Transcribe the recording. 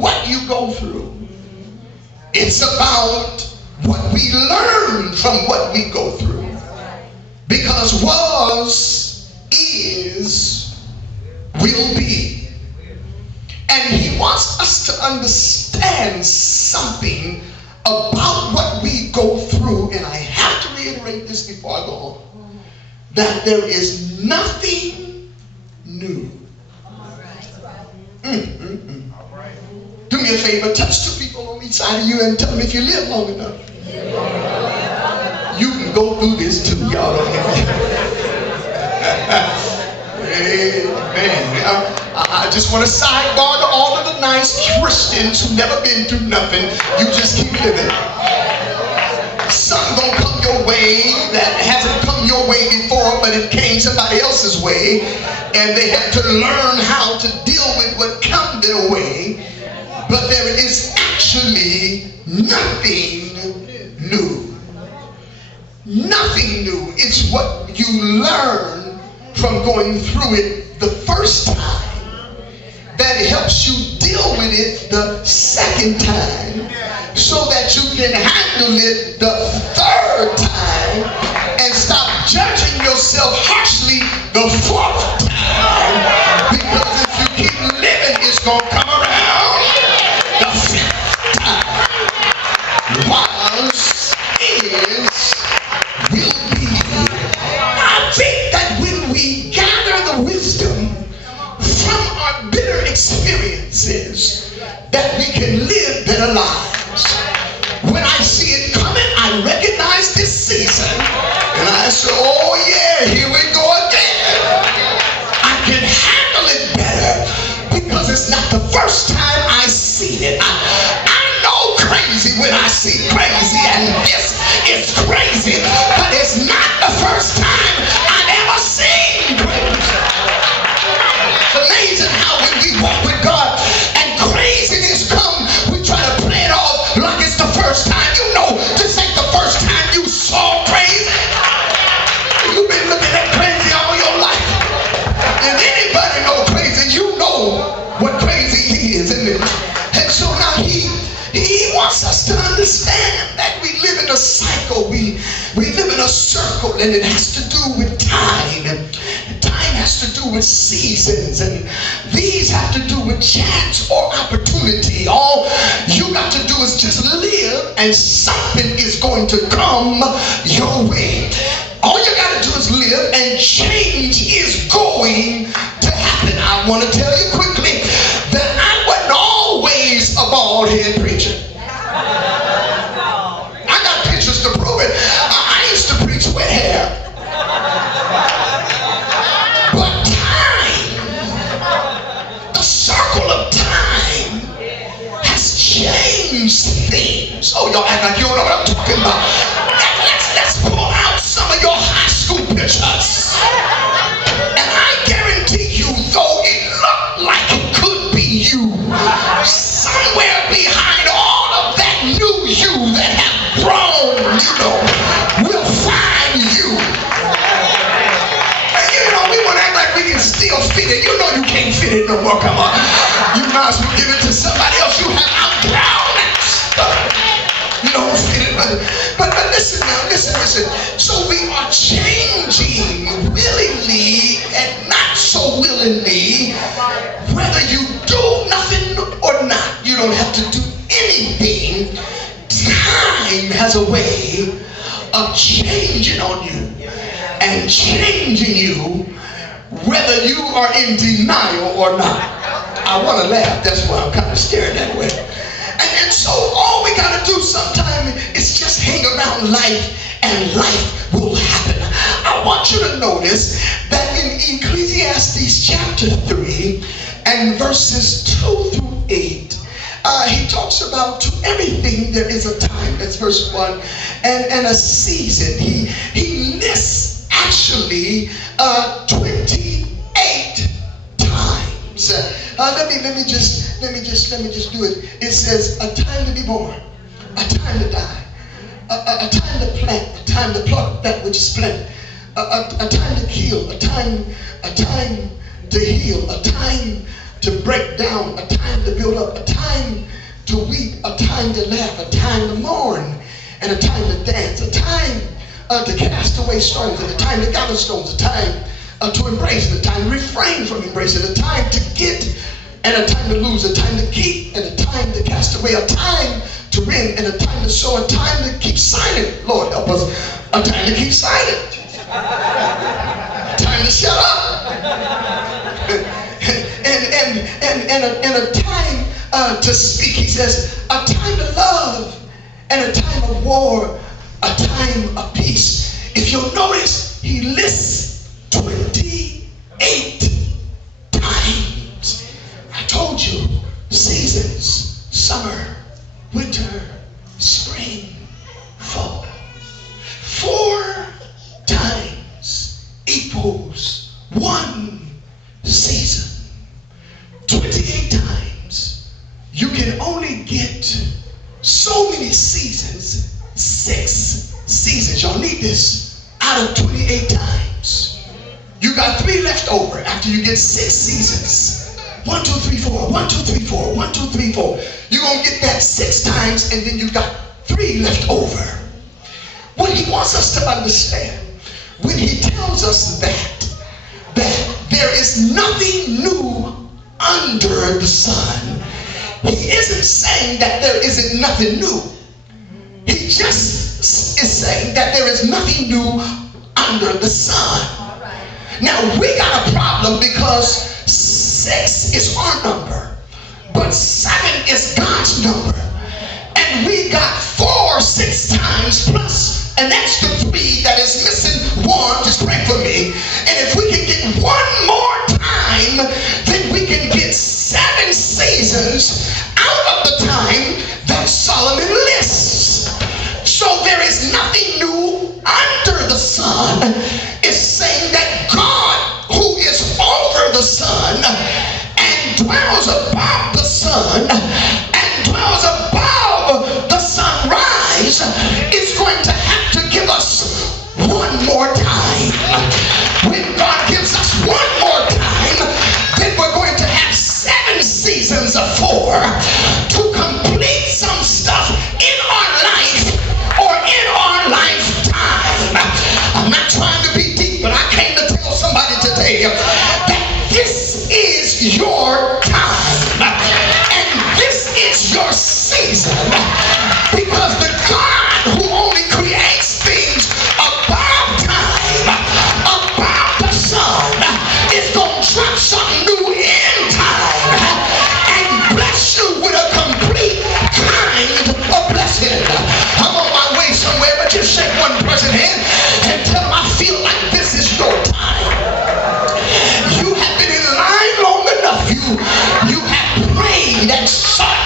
what you go through. It's about what we learn from what we go through. Because was, is, will be. And he wants us to understand something about what we go through. And I have to reiterate this before I go on. That there is nothing new. Do me a favor, touch two people on each side of you and tell them if you live long enough, you can go through this too, y'all. Amen. I just want to sidebar to all of the nice Christians who've never been through nothing. You just keep living. Something gonna come your way that hasn't come your way before, but it came somebody else's way, and they had to learn how to deal with what come their way. But there is actually nothing new. Nothing new. It's what you learn from going through it the first time that helps you deal with it the second time, so that you can handle it the third time and stop judging yourself harshly the fourth time. Because if you keep living, it's going to come around the fifth time. Was, is, will be. I think that when we gather the wisdom from our bitter experiences, that we can live better lives. When I see it coming, I recognize this season, and I say, oh yeah, here we go again. I can handle it better because it's not the first time I see it. I know crazy when I see crazy, and this is crazy, but it's not the first time I've ever seen crazy. It's amazing how when we walk with God and craziness come, we try to play it off like it's the first time. You know, this ain't the first time you saw crazy. You've been looking at crazy all your life. If anybody know crazy, you know what crazy is, isn't it? And so now he wants us to understand that we live in a cycle. We live in a circle, and it has to do with time. And time has to do with seasons, and these have to do with chance or opportunity. All you got to do is just live, and something is going to come your way. All you got to do is live, and change is going to happen. I want to tell you quickly that I wasn't always a bald-head preacher. I got pictures to prove it. I used to preach with hair. But time, the circle of time, has changed things. Oh, y'all act like you don't know what I'm talking about. Let's pull out some of your high school pictures. And I guarantee you, though it looked like it could be you, somewhere behind all of that new you that have grown, you know, we'll find you. And you know, we want to act like we can still fit it. You know you can't fit it no more. Come on. You might as well give it to somebody else. You have outgrown that stuff. You don't fit it. But listen now, listen. So we are changing willingly and not so willingly, whether you do nothing or not. You don't have to do anything. Time has a way of changing on you and changing you, whether you are in denial or not. I want to laugh. That's why I'm kind of staring that way. And so all we got to do sometime is just hang around life, and life will happen. I want you to notice that in Ecclesiastes chapter 3 and verses 2 through 8, he talks about to everything there is a time. That's verse 1. And a season. He lists actually 28 times. Let me just do it. It says a time to be born, a time to die, a time to plant, a time to pluck that which is planted, a time to kill, a time to heal, a time to break down, a time to build up, a time time to laugh, a time to mourn, and a time to dance, a time to cast away stones, and a time to gather stones, a time to embrace, and a time to refrain from embracing, a time to get, and a time to lose, a time to keep, and a time to cast away, a time to rend, and a time to sow, a time to keep silent. Lord help us. A time to keep silent. A time to shut up. and a time to speak. He says, a time to love, and a time of war, a time of peace. If you'll notice, he lists 28 times. I told you, seasons, summer, winter, spring, fall. 4 times equals 1 season. 28 times. You can only get so many seasons, 6 seasons. Y'all need this. Out of 28 times. You got 3 left over after you get 6 seasons. 1, 2, 3, 4. 1, 2, 3, 4. 1, 2, 3, 4. You're going to get that 6 times, and then you got 3 left over. What he wants us to understand, when he tells us that there is nothing new under the sun, he isn't saying that there isn't nothing new. He just is saying that there is nothing new under the sun. Now, we got a problem because 6 is our number, but 7 is God's number. And we got 4 6 times plus an extra 3 that is missing 1. Just pray for me. And if we can get 1 more time, then we can get 7 seasons out of the time that Solomon lists. So there is nothing new under the sun. It's saying that God, who is over the sun and dwells above the sun and dwells above the sunrise, is going to have to give us 1 more time. When God gives us 1 more time, then we're going to have 7 seasons of 4 to complete some stuff in our life or in our lifetime. I'm not trying to be deep, but I came to tell somebody today that this is your time and this is your season, because the God who only creates things above time, above the sun, is going to drop something new in time and bless you with a complete kind of blessing. I'm on my way somewhere, but just shake one person's hand and tell them, I feel like this is your time. You have been in line long enough. You have prayed and sought